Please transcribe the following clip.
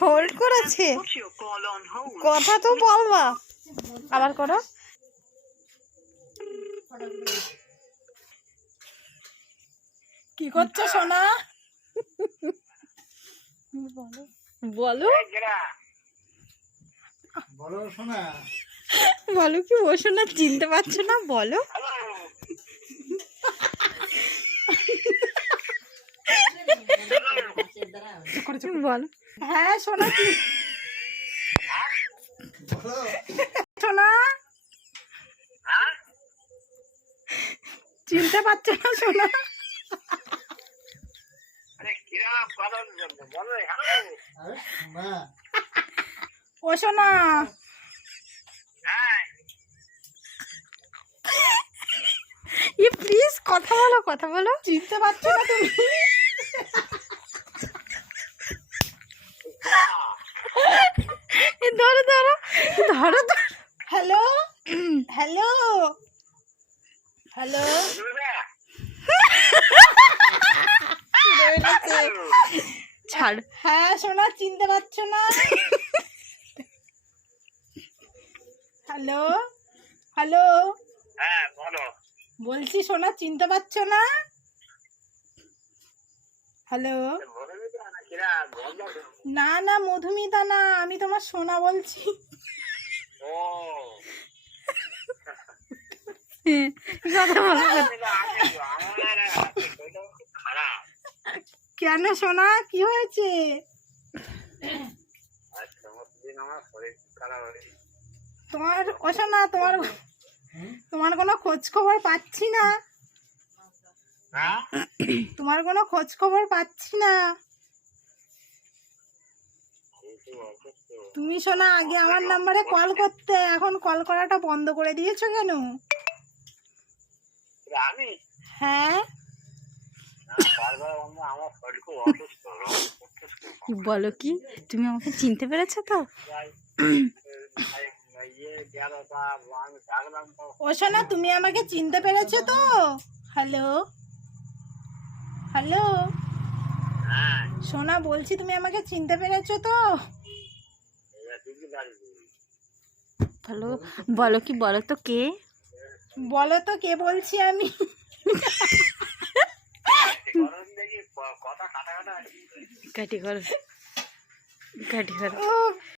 Hold করেছে, কথা তো বলবা। আবার করো। কি করছো সোনা? বলো বলো শোনা। বলো কি বসো না, চিনতে পারছো না? বলো। বলো। হ্যাঁ সোনা, কি বলো সোনা? চিনতে পারছো না সোনা? আরে শোনা। ও সোনা, প্লিজ কথা বলো, কথা বলো। চিনতে পারছো না তুমি? ধরো ধরো ধরো ধরো। হ্যালো হ্যালো হ্যালো, ছাড়। হ্যাঁ সোনা, চিনতে পারছো না? হ্যালো হ্যালো, হ্যাঁ বলো। বলছি সোনা, চিনতে পারছো না? হ্যালো, না না মধুমিতা না, আমি তোমার সোনা বলছি। ও কথা বলো। খারাপ। কেন সোনা, কি হয়েছে? আমার শরীর খারাপ হয়েছে। তোমার ও সোনা, তোমার কোনো খোঁজ খবর পাচ্ছি না। হ্যাঁ তোমার কোনো খোঁজ খবর পাচ্ছি না। তুমি সোনা আগে আমার নাম্বারে কল করতে, এখন কল করাটা বন্ধ করে দিয়েছো কেন? আমি হ্যাঁ, আমার শরীর খুব অসুস্থ। বলো কি, তুমি আমাকে চিনতে পেরেছো তো? ও সোনা, তুমি আমাকে চিনতে পেরেছো তো? হ্যালো হ্যালো, সোনা বলছি, তুমি আমাকে চিনতে পেরেছো তো? বলো, বলো কি, বলো তো কে? বলো তো কে বলছি আমি। কাটি করো, কাটি করো। ও